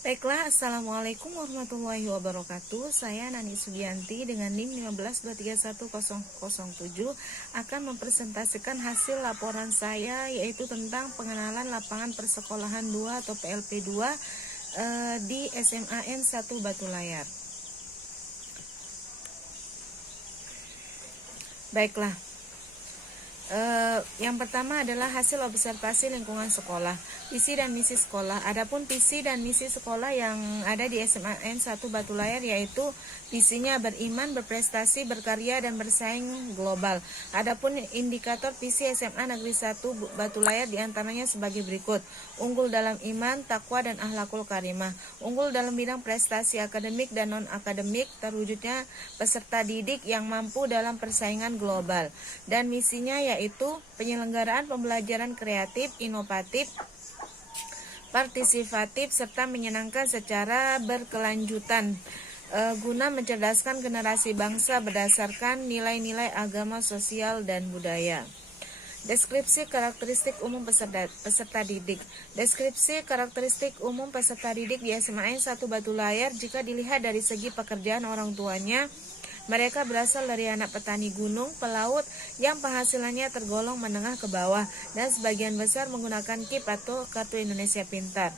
Baiklah, Assalamualaikum warahmatullahi wabarakatuh. Saya Nani Sugianti dengan NIM 152310007 akan mempresentasikan hasil laporan saya, yaitu tentang pengenalan lapangan persekolahan 2 atau PLP 2 di SMAN 1 Batu Layar. Baiklah, yang pertama adalah hasil observasi lingkungan sekolah, visi dan misi sekolah. Adapun visi dan misi sekolah yang ada di SMAN 1 Batu Layar yaitu visinya beriman, berprestasi, berkarya, dan bersaing global. Adapun indikator visi SMA Negeri 1 Batu Layar diantaranya sebagai berikut: unggul dalam iman, takwa, dan akhlakul karimah, unggul dalam bidang prestasi akademik dan non-akademik, terwujudnya peserta didik yang mampu dalam persaingan global. Dan misinya yaitu penyelenggaraan pembelajaran kreatif, inovatif, partisipatif, serta menyenangkan secara berkelanjutan guna mencerdaskan generasi bangsa berdasarkan nilai-nilai agama, sosial, dan budaya. Deskripsi karakteristik umum peserta didik. Deskripsi karakteristik umum peserta didik di SMAN 1 Batu Layar jika dilihat dari segi pekerjaan orang tuanya, mereka berasal dari anak petani gunung, pelaut yang penghasilannya tergolong menengah ke bawah dan sebagian besar menggunakan KIP atau Kartu Indonesia Pintar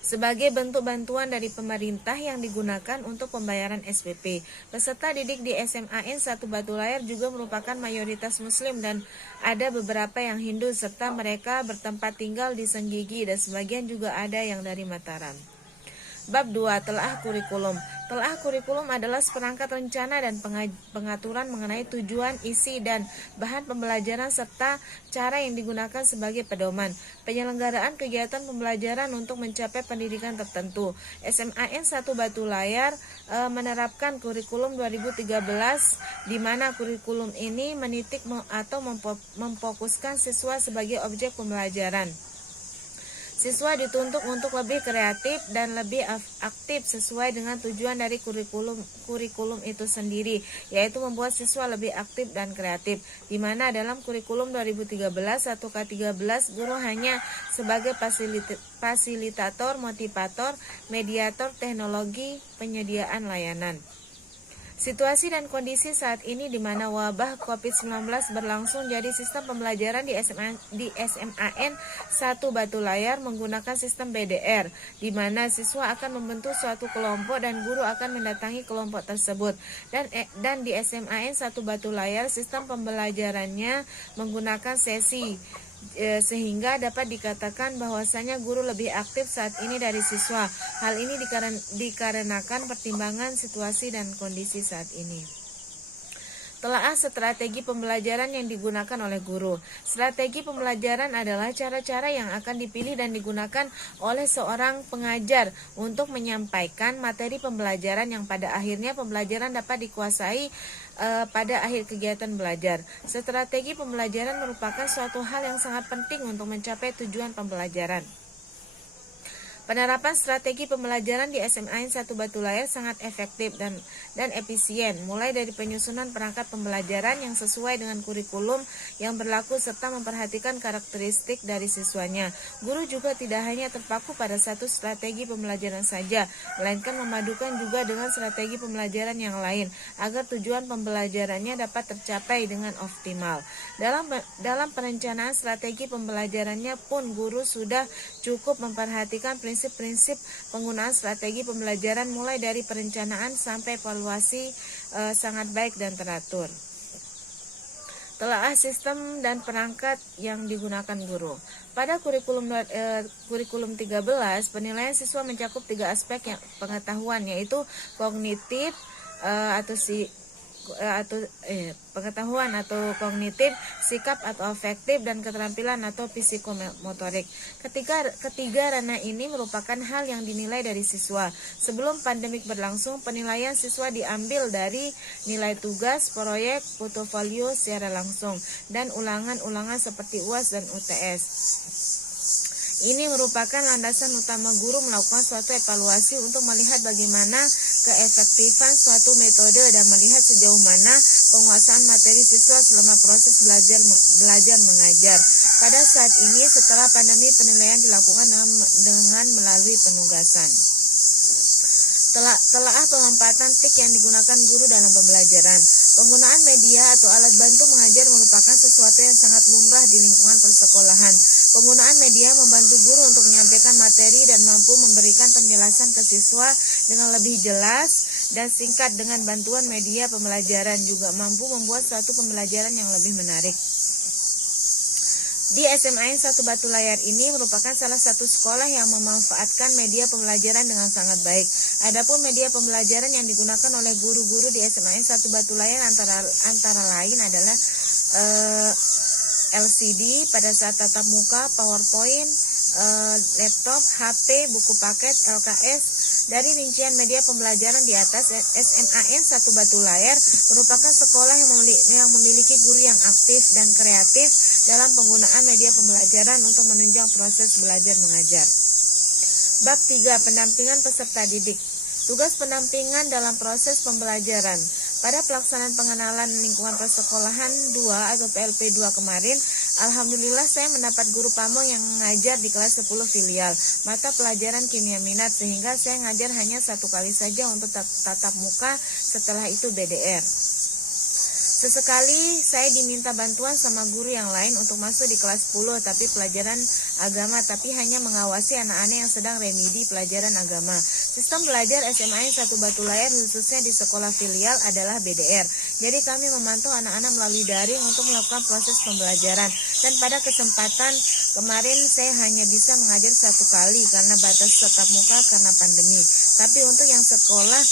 sebagai bentuk bantuan dari pemerintah yang digunakan untuk pembayaran SPP. Peserta didik di SMAN 1 Batu Layar juga merupakan mayoritas Muslim dan ada beberapa yang Hindu, serta mereka bertempat tinggal di Senggigi dan sebagian juga ada yang dari Mataram. Bab 2. Telaah kurikulum. Telaah kurikulum adalah seperangkat rencana dan pengaturan mengenai tujuan, isi, dan bahan pembelajaran serta cara yang digunakan sebagai pedoman penyelenggaraan kegiatan pembelajaran untuk mencapai pendidikan tertentu. SMAN 1 Batu Layar menerapkan kurikulum 2013 di mana kurikulum ini menitik atau memfokuskan siswa sebagai objek pembelajaran. Siswa dituntut untuk lebih kreatif dan lebih aktif sesuai dengan tujuan dari kurikulum itu sendiri, yaitu membuat siswa lebih aktif dan kreatif. Di mana dalam kurikulum 2013 atau K13, guru hanya sebagai fasilitator, motivator, mediator teknologi, penyediaan layanan. Situasi dan kondisi saat ini di mana wabah COVID-19 berlangsung, jadi sistem pembelajaran di SMAN 1 Batu Layar menggunakan sistem BDR, di mana siswa akan membentuk suatu kelompok dan guru akan mendatangi kelompok tersebut. Dan di SMAN 1 Batu Layar sistem pembelajarannya menggunakan sesi, sehingga dapat dikatakan bahwasanya guru lebih aktif saat ini dari siswa. Hal ini dikarenakan pertimbangan situasi dan kondisi saat ini. Telaah strategi pembelajaran yang digunakan oleh guru. Strategi pembelajaran adalah cara-cara yang akan dipilih dan digunakan oleh seorang pengajar untuk menyampaikan materi pembelajaran yang pada akhirnya pembelajaran dapat dikuasai pada akhir kegiatan belajar. Strategi pembelajaran merupakan suatu hal yang sangat penting untuk mencapai tujuan pembelajaran. Penerapan strategi pembelajaran di SMAN 1 Batu Layar sangat efektif dan efisien, mulai dari penyusunan perangkat pembelajaran yang sesuai dengan kurikulum yang berlaku serta memperhatikan karakteristik dari siswanya. Guru juga tidak hanya terpaku pada satu strategi pembelajaran saja, melainkan memadukan juga dengan strategi pembelajaran yang lain agar tujuan pembelajarannya dapat tercapai dengan optimal. Dalam perencanaan strategi pembelajarannya pun guru sudah cukup memperhatikan prinsip-prinsip penggunaan strategi pembelajaran mulai dari perencanaan sampai evaluasi sangat baik dan teratur. Telaah sistem dan perangkat yang digunakan guru. Pada kurikulum 13, penilaian siswa mencakup 3 aspek pengetahuan, yaitu kognitif pengetahuan atau kognitif, sikap atau afektif, dan keterampilan atau psikomotorik. Ketiga ranah ini merupakan hal yang dinilai dari siswa. Sebelum pandemik berlangsung, penilaian siswa diambil dari nilai tugas, proyek, portofolio secara langsung, dan ulangan-ulangan seperti UAS dan UTS. Ini merupakan landasan utama guru melakukan suatu evaluasi untuk melihat bagaimana keefektifan suatu metode dan melihat sejauh mana penguasaan materi siswa selama proses belajar mengajar. Pada saat ini setelah pandemi penilaian dilakukan dengan melalui penugasan. Telaah pemanfaatan TIK yang digunakan guru dalam pembelajaran. Penggunaan media atau alat bantu mengajar merupakan sesuatu yang sangat lumrah di lingkungan persekolahan. Penggunaan media membantu guru untuk menyampaikan materi dan mampu memberikan penjelasan ke siswa dengan lebih jelas dan singkat. Dengan bantuan media pembelajaran juga mampu membuat suatu pembelajaran yang lebih menarik. Di SMA 1 Batu Layar ini merupakan salah satu sekolah yang memanfaatkan media pembelajaran dengan sangat baik. Adapun media pembelajaran yang digunakan oleh guru-guru di SMA 1 Batu Layar antara lain adalah LCD pada saat tatap muka, PowerPoint, laptop, HP, buku paket, LKS. Dari rincian media pembelajaran di atas, SMAN 1 Batu Layar merupakan sekolah yang memiliki guru yang aktif dan kreatif dalam penggunaan media pembelajaran untuk menunjang proses belajar mengajar. Bab 3. Pendampingan peserta didik. Tugas pendampingan dalam proses pembelajaran. Pada pelaksanaan pengenalan lingkungan persekolahan 2 atau PLP 2 kemarin, alhamdulillah saya mendapat guru pamong yang mengajar di kelas 10 filial mata pelajaran kimia minat, sehingga saya ngajar hanya 1 kali saja untuk tatap muka, setelah itu BDR. Sesekali saya diminta bantuan sama guru yang lain untuk masuk di kelas 10 tapi pelajaran agama, tapi hanya mengawasi anak-anak yang sedang remedi pelajaran agama. Sistem belajar SMA 1 Batu Layar khususnya di sekolah filial adalah BDR. Jadi kami memantau anak-anak melalui daring untuk melakukan proses pembelajaran. Dan pada kesempatan kemarin saya hanya bisa mengajar 1 kali karena batas tatap muka karena pandemi. Tapi untuk yang sekolah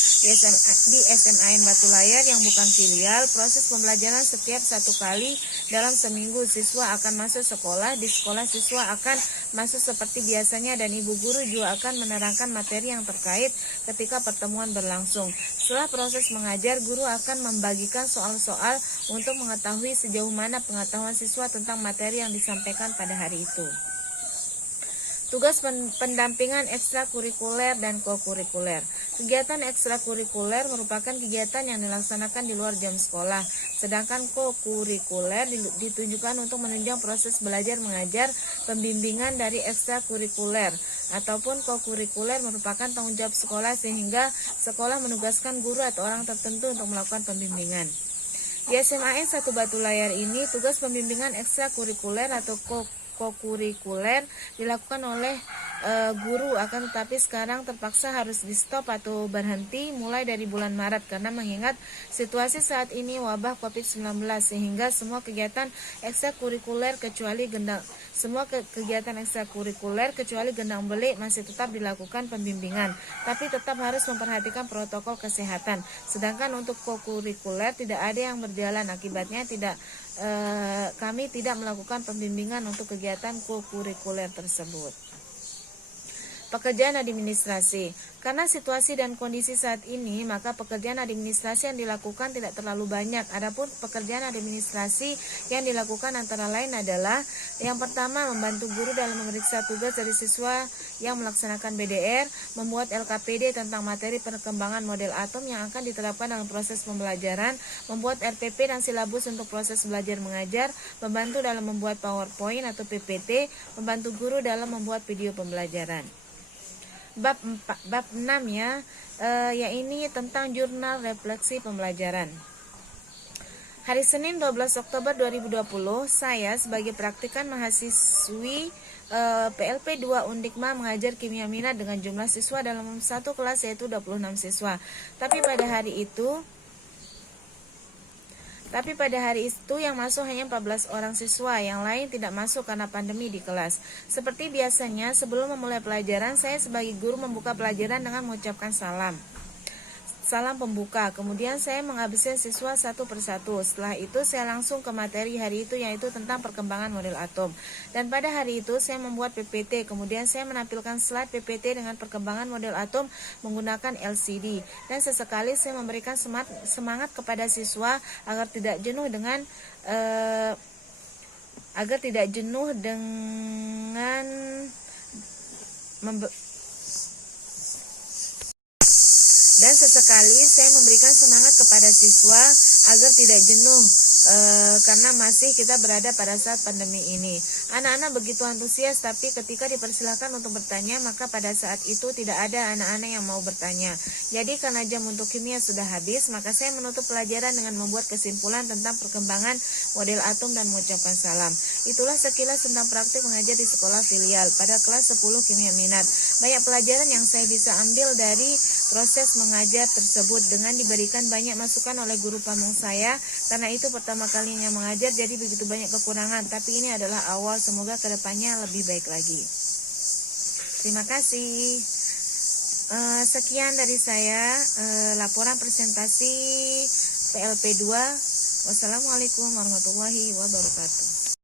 di SMA Batu Layar yang bukan filial, proses pembelajaran setiap 1 kali dalam seminggu. Siswa akan masuk sekolah, di sekolah siswa akan masuk seperti biasanya dan ibu guru juga akan menerangkan materi yang terkait ketika pertemuan berlangsung. Setelah proses mengajar, guru akan membagikan soal-soal untuk mengetahui sejauh mana pengetahuan siswa tentang materi yang disampaikan pada hari itu. Tugas pendampingan ekstrakurikuler dan kokurikuler. Kegiatan ekstrakurikuler merupakan kegiatan yang dilaksanakan di luar jam sekolah, sedangkan kokurikuler ditujukan untuk menunjang proses belajar mengajar. Pembimbingan dari ekstrakurikuler ataupun kokurikuler merupakan tanggung jawab sekolah, sehingga sekolah menugaskan guru atau orang tertentu untuk melakukan pembimbingan. Di SMA 1 Batu Layar ini, tugas pembimbingan ekstrakurikuler atau kokurikuler dilakukan oleh guru, akan tetapi sekarang terpaksa harus di stop atau berhenti mulai dari bulan Maret karena mengingat situasi saat ini wabah COVID-19, sehingga semua kegiatan ekstrakurikuler kecuali gendang belik masih tetap dilakukan pembimbingan, tapi tetap harus memperhatikan protokol kesehatan. Sedangkan untuk kokurikuler tidak ada yang berjalan, akibatnya kami tidak melakukan pembimbingan untuk kegiatan kokurikuler tersebut. Pekerjaan administrasi. Karena situasi dan kondisi saat ini, maka pekerjaan administrasi yang dilakukan tidak terlalu banyak. Adapun pekerjaan administrasi yang dilakukan antara lain adalah yang pertama, membantu guru dalam memeriksa tugas dari siswa yang melaksanakan BDR, membuat LKPD tentang materi perkembangan model atom yang akan diterapkan dalam proses pembelajaran, membuat RPP dan silabus untuk proses belajar mengajar, membantu dalam membuat PowerPoint atau PPT, membantu guru dalam membuat video pembelajaran. Bab 6 ya, ini tentang jurnal refleksi pembelajaran. Hari Senin 12 Oktober 2020, saya sebagai praktikan mahasiswi PLP 2 Undikma mengajar kimia minat dengan jumlah siswa dalam satu kelas yaitu 26 siswa. Tapi pada hari itu yang masuk hanya 14 orang siswa, yang lain tidak masuk karena pandemi di kelas. Seperti biasanya, sebelum memulai pelajaran, saya sebagai guru membuka pelajaran dengan mengucapkan salam pembuka. Kemudian saya mengabsen siswa satu persatu. Setelah itu saya langsung ke materi hari itu, yaitu tentang perkembangan model atom. Dan pada hari itu saya membuat PPT. Kemudian saya menampilkan slide PPT dengan perkembangan model atom menggunakan LCD. Dan sesekali saya memberikan semangat kepada siswa agar tidak jenuh dengan sesekali saya memberikan semangat kepada siswa agar tidak jenuh karena masih kita berada pada saat pandemi ini. Anak-anak begitu antusias, tapi ketika dipersilakan untuk bertanya, maka pada saat itu tidak ada anak-anak yang mau bertanya. Jadi karena jam untuk kimia sudah habis, maka saya menutup pelajaran dengan membuat kesimpulan tentang perkembangan model atom dan mengucapkan salam. Itulah sekilas tentang praktik mengajar di sekolah filial pada kelas 10 kimia minat. Banyak pelajaran yang saya bisa ambil dari proses mengajar tersebut dengan diberikan banyak masukan oleh guru pamong saya. Karena itu pertama kalinya mengajar, jadi begitu banyak kekurangan. Tapi ini adalah awal, semoga kedepannya lebih baik lagi. Terima kasih. Sekian dari saya, laporan presentasi PLP 2. Wassalamualaikum warahmatullahi wabarakatuh.